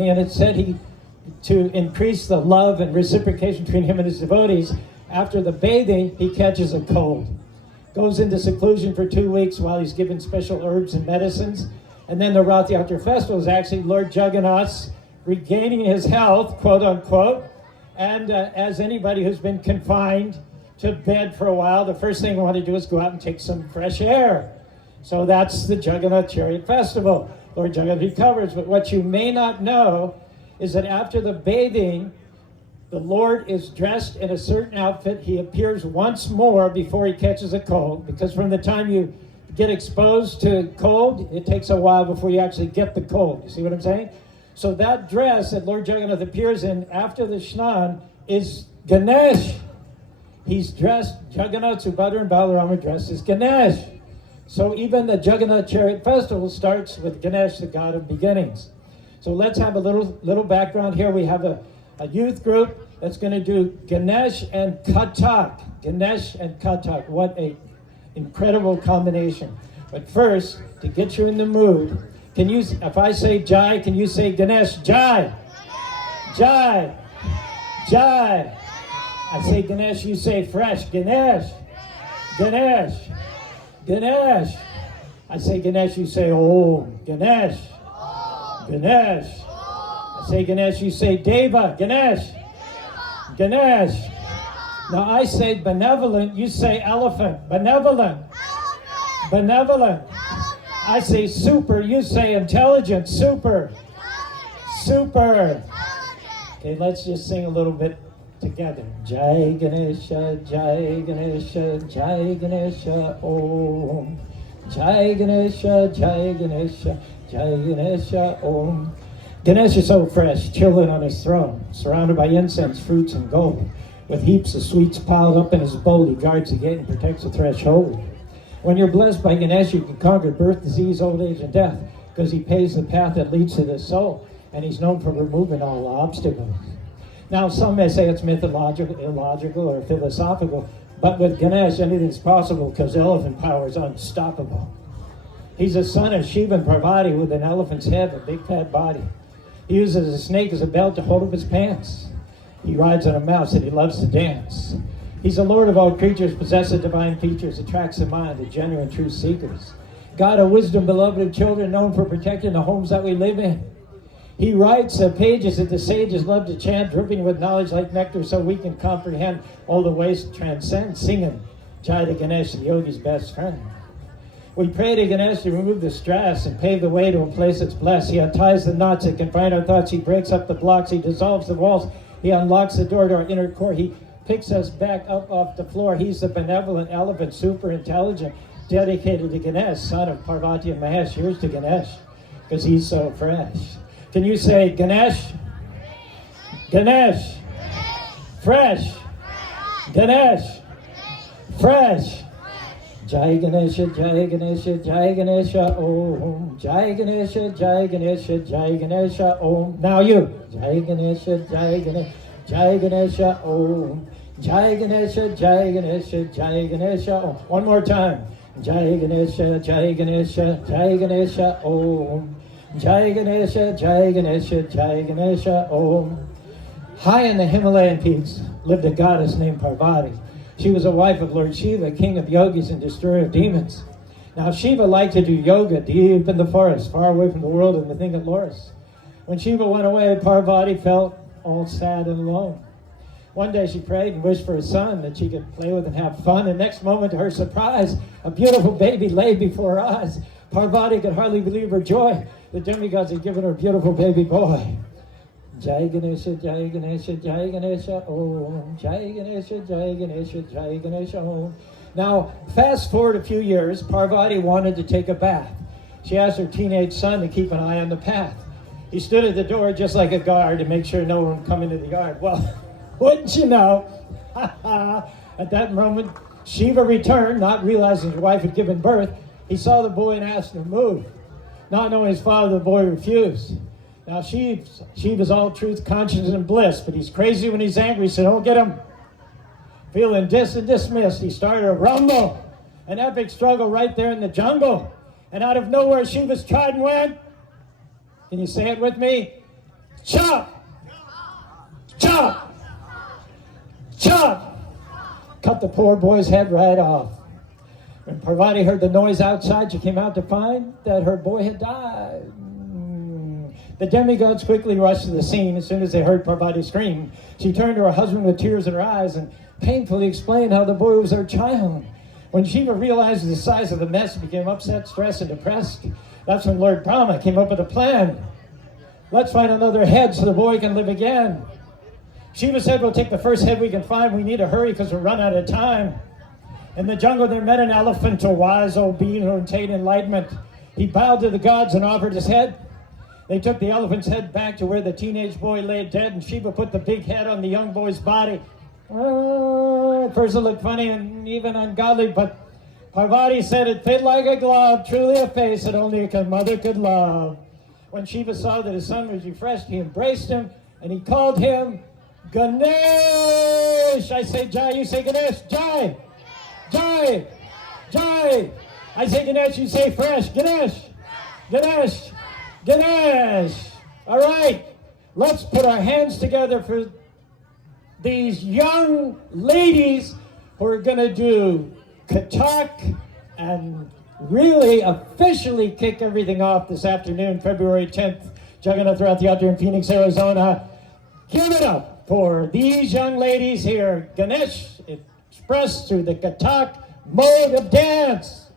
And it said to increase the love and reciprocation between him and his devotees, after the bathing, he catches a cold. Goes into seclusion for 2 weeks while he's given special herbs and medicines. And then the Rath Yatra festival is actually Lord Jagannath's regaining his health, quote unquote. And as anybody who's been confined to bed for a while, the first thing I want to do is go out and take some fresh air. So that's the Jagannath Chariot Festival. Lord Jagannath recovers. But what you may not know is that after the bathing, the Lord is dressed in a certain outfit. He appears once more before he catches a cold, because from the time you get exposed to cold, it takes a while before you actually get the cold. You see what I'm saying? So that dress that Lord Jagannath appears in after the Shnan is Ganesh. He's dressed, Jagannath, Subhadra, and Balarama are dressed as Ganesh. So even the Jagannath Chariot Festival starts with Ganesh, the god of beginnings. So let's have a little background here. We have a youth group that's going to do Ganesh and Kathak. Ganesh and Kathak. What a incredible combination. But first, to get you in the mood, can you, if I say Jai, can you say Ganesh? Jai. Jai. Jai. I say Ganesh, you say fresh. Ganesh. Ganesh. Ganesh. I say Ganesh, you say Om. Ganesh. Ganesh. I say Ganesh, you say Deva. Ganesh. Ganesh. Now I say benevolent, you say elephant. Benevolent. Benevolent. I say super, you say intelligent. Super. Super. Okay, let's just sing a little bit together. Jai Ganesha, Jai Ganesha, Jai Ganesha, Om. Jai Ganesha, Jai Ganesha, Jai Ganesha, Om. Ganesh is so fresh, chilling on his throne, surrounded by incense, fruits, and gold. With heaps of sweets piled up in his bowl, he guards the gate and protects the threshold. When you're blessed by Ganesh, you can conquer birth, disease, old age, and death, because he paves the path that leads to the soul, and he's known for removing all obstacles. Now, some may say it's mythological, illogical, or philosophical, but with Ganesh, anything's possible because elephant power is unstoppable. He's a son of Shiva and Parvati with an elephant's head, a big fat body. He uses a snake as a belt to hold up his pants. He rides on a mouse and he loves to dance. He's the Lord of all creatures, possesses divine features, attracts the mind of genuine true seekers. God of wisdom, beloved of children, known for protecting the homes that we live in. He writes pages that the sages love to chant, dripping with knowledge like nectar, so we can comprehend all the ways to transcend, singing Jai to Ganesh, the yogi's best friend. We pray to Ganesh to remove the stress and pave the way to a place that's blessed. He unties the knots that confine our thoughts. He breaks up the blocks. He dissolves the walls. He unlocks the door to our inner core. He picks us back up off the floor. He's the benevolent elephant, super intelligent, dedicated to Ganesh, son of Parvati and Mahesh. Here's to Ganesh, because he's so fresh. Can you say Ganesh? Ganesh. Fresh. Ganesh. Fresh. Jai Ganesha, Jai Ganesha, Jai Ganesha, Om. Jai Ganesha, Jai Ganesha, Jai Ganesha, Om. Now you. Jai Ganesha, Jai Ganesha, Jai Ganesha, Om. Jai Ganesha, Jai Ganesha, Jai Ganesha, Om. One more time. Jai Ganesha, Jai Ganesha, Jai Ganesha, Om. Jai Ganesha, Jai Ganesha, Jai Ganesha, Om. High in the Himalayan peaks lived a goddess named Parvati. She was a wife of Lord Shiva, king of yogis and destroyer of demons. Now Shiva liked to do yoga deep in the forest, far away from the world and the thing at Loris. When Shiva went away, Parvati felt all sad and alone. One day she prayed and wished for a son that she could play with and have fun. And next moment, to her surprise, a beautiful baby lay before her eyes. Parvati could hardly believe her joy. The demigods had given her a beautiful baby boy. Jai Ganesha, Jai Ganesha, Jai Ganesha, Om. Jai Ganesha, Jai Ganesha, Jai Ganesha, Om. Now, fast forward a few years, Parvati wanted to take a bath. She asked her teenage son to keep an eye on the path. He stood at the door just like a guard to make sure no one would come into the yard. Well, wouldn't you know, at that moment, Shiva returned, not realizing his wife had given birth. He saw the boy and asked him to move. Not knowing his father, the boy refused. Now Shiva's all truth, conscience, and bliss, but he's crazy when he's angry, so don't get him. Feeling dismissed, he started a rumble, an epic struggle right there in the jungle. And out of nowhere, Shiva's trident went. Can you say it with me? chop, chop, chop. Cut the poor boy's head right off. When Parvati heard the noise outside, she came out to find that her boy had died. The demigods quickly rushed to the scene as soon as they heard Parvati scream. She turned to her husband with tears in her eyes and painfully explained how the boy was her child. When Shiva realized the size of the mess, he became upset, stressed, and depressed. That's when Lord Brahma came up with a plan. Let's find another head so the boy can live again. Shiva said, we'll take the first head we can find. We need to hurry because we'll run out of time. In the jungle, there met an elephant, a wise old being who attained enlightenment. He bowed to the gods and offered his head. They took the elephant's head back to where the teenage boy lay dead, and Shiva put the big head on the young boy's body. At first it looked funny and even ungodly, but Parvati said it fit like a glove, truly a face that only a mother could love. When Shiva saw that his son was refreshed, he embraced him, and he called him Ganesh. I say Jai, you say Ganesh. Jai, Jai, Jai. I say Ganesh, you say fresh. Ganesh, Ganesh, Ganesh. All right, let's put our hands together for these young ladies who are going to do Kathak and really officially kick everything off this afternoon, February 10th, Jagannath Rath Yatra in Phoenix, Arizona. Give it up for these young ladies here. Ganesh expressed through the Kathak mode of dance.